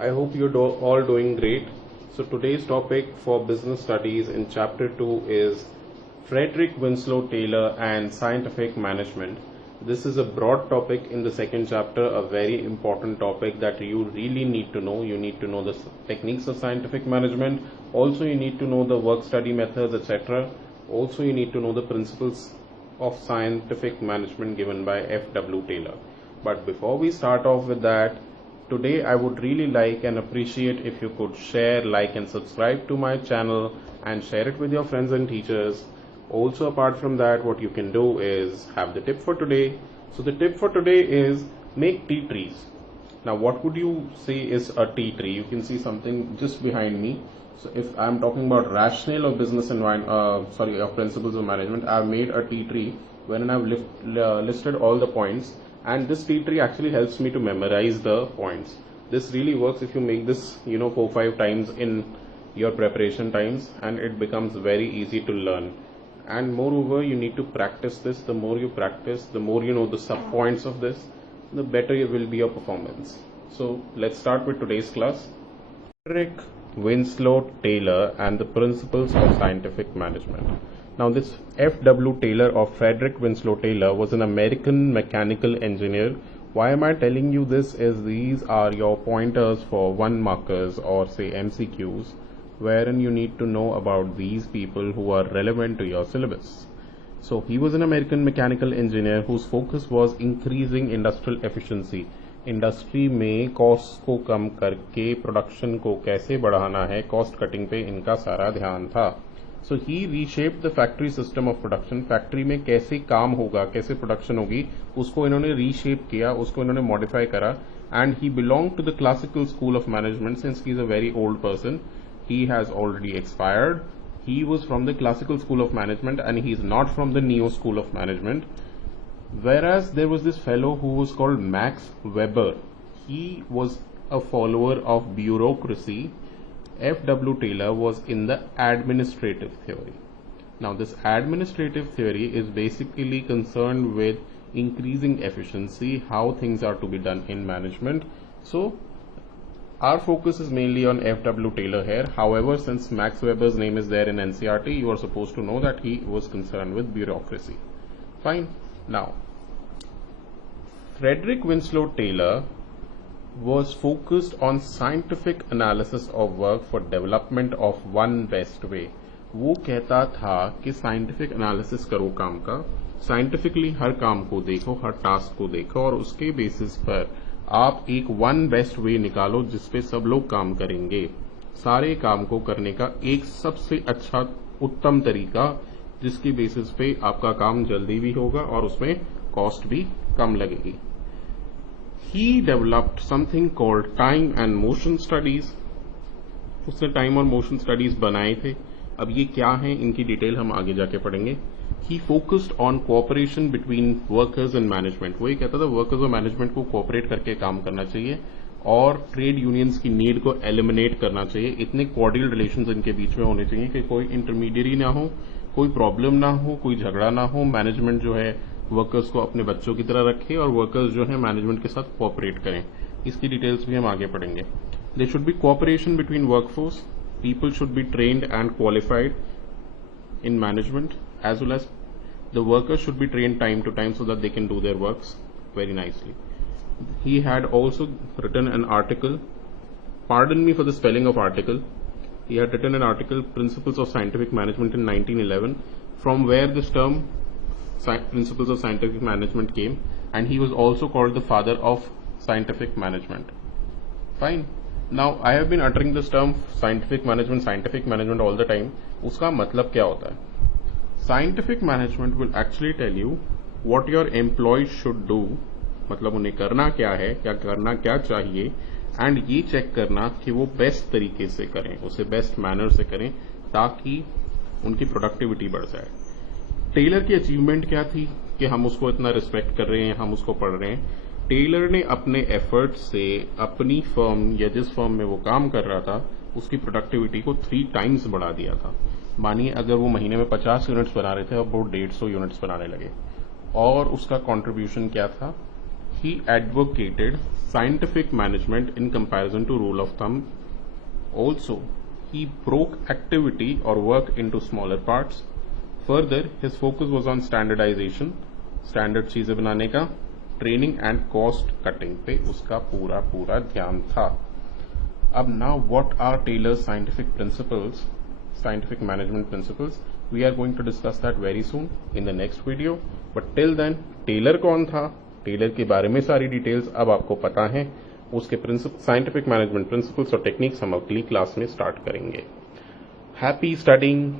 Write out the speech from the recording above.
I hope you're all doing great. So today's topic for business studies in chapter 2 is Fredrick, Winslow, Taylor and scientific management. This is a broad topic in the second chapter, a very important topic that you really need to know. You need to know the techniques of scientific management. Also, you need to know the work study methods, etc. Also, you need to know the principles of scientific management given by F.W. Taylor. But before we start off with that, today I would really like and appreciate if you could share, like and subscribe to my channel and share it with your friends and teachers. Also, apart from that, what you can do is have the tip for today. So the tip for today is make tea trees. Now what would you say is a tea tree? You can see something just behind me. So if I'm talking about rationale of business of principles of management, I've made a tea tree wherein I've listed all the points, and this tea tree actually helps me to memorize the points. This really works if you make this 4-5 times in your preparation times, and it becomes very easy to learn. And moreover, you need to practice this. The more you practice, the more you know the sub points of this, the better will be your performance. So let's start with today's class. Fredrick, Winslow, Taylor and the principles of scientific management. Now this F.W. Taylor or Fredrick Winslow Taylor was an American mechanical engineer. Why am I telling you this? Is these are your pointers for 1 markers or say MCQs, wherein you need to know about these people who are relevant to your syllabus. So he was an American mechanical engineer whose focus was increasing industrial efficiency. Industry में cost को कम करके production को कैसे बढ़ाना है, cost cutting पे इनका सारा ध्यान था. So he reshaped the factory system of production. Factory में कैसे काम होगा, कैसे प्रोडक्शन होगी, उसको इन्होंने रीशेप किया, उसको इन्होंने मॉडिफाई करा. And he belong to the classical school of management. Since he is a very old person, he has already expired. He was from the classical school of management and he is not from the neo school of management. Whereas there was this fellow who was called Max Weber. He was a follower of bureaucracy. F.W. Taylor was in the administrative theory. Now this administrative theory is basically concerned with increasing efficiency, how things are to be done in management. So our focus is mainly on F.W. Taylor here. However, since Max Weber's name is there in NCERT, you are supposed to know that he was concerned with bureaucracy. Fine. Now, Fredrick Winslow Taylor was focused on scientific analysis of work for development of one best way. वो कहता था कि scientific analysis करो काम का, scientifically हर काम को देखो, हर task को देखो और उसके basis पर आप एक वन बेस्ट वे निकालो जिसपे सब लोग काम करेंगे. सारे काम को करने का एक सबसे अच्छा उत्तम तरीका जिसकी बेसिस पे आपका काम जल्दी भी होगा और उसमें कॉस्ट भी कम लगेगी. He developed something called time and motion studies. उसने टाइम और मोशन स्टडीज बनाए थे. अब ये क्या है, इनकी डिटेल हम आगे जाके पढ़ेंगे. He focused on cooperation between workers and management. वो ये कहता था वर्कर्स और मैनेजमेंट को कोऑपरेट करके काम करना चाहिए और ट्रेड यूनियंस की नीड को एलिमिनेट करना चाहिए. इतने कॉर्डियल रिलेशंस इनके बीच में होने चाहिए कि कोई इंटरमीडिएरी ना हो, कोई प्रॉब्लम ना हो, कोई झगड़ा ना हो. मैनेजमेंट जो है वर्कर्स को अपने बच्चों की तरह रखे और वर्कर्स जो है मैनेजमेंट के साथ कोऑपरेट करें. इसकी डिटेल्स भी हम आगे पढ़ेंगे. There should be cooperation between workforce. People should be trained and qualified in management, as well as the workers should be trained time to time so that they can do their works very nicely. He had also written an article, pardon me for the spelling of article, he had written an article, Principles of Scientific Management, in 1911, from where this term Principles of Scientific Management came, and he was also called the father of scientific management. Fine. Now I have been uttering this term scientific management all the time. उसका मतलब क्या होता है? Scientific management will actually tell you what your employees should do. मतलब उन्हें करना क्या है, क्या चाहिए, एंड ये चेक करना कि वो बेस्ट तरीके से करें, उसे बेस्ट मैनर से करें ताकि उनकी प्रोडक्टिविटी बढ़ जाए. टेलर की अचीवमेंट क्या थी कि हम उसको इतना रिस्पेक्ट कर रहे हैं, हम उसको पढ़ रहे हैं. टेलर ने अपने एफर्ट से अपनी फर्म या जिस फर्म में वो काम कर रहा था उसकी प्रोडक्टिविटी को 3 टाइम्स बढ़ा दिया था. मानिए अगर वो महीने में 50 यूनिट्स बना रहे थे, अब वो 150 यूनिट्स बनाने लगे. और उसका कंट्रीब्यूशन क्या था? he advocated scientific management in comparison to rule of thumb. Also, he broke activity or work into smaller parts. Further, his focus was on standardization, standard चीजें बनाने का, ट्रेनिंग एंड कॉस्ट कटिंग पे उसका पूरा ध्यान था. अब now what are Taylor's scientific principles, scientific management principles? We are going to discuss that very soon in the next video. But till then, Taylor कौन था, टेलर के बारे में सारी डिटेल्स अब आपको पता है. उसके साइंटिफिक मैनेजमेंट प्रिंसिपल्स और टेक्निक्स हम अगली क्लास में स्टार्ट करेंगे. Happy studying.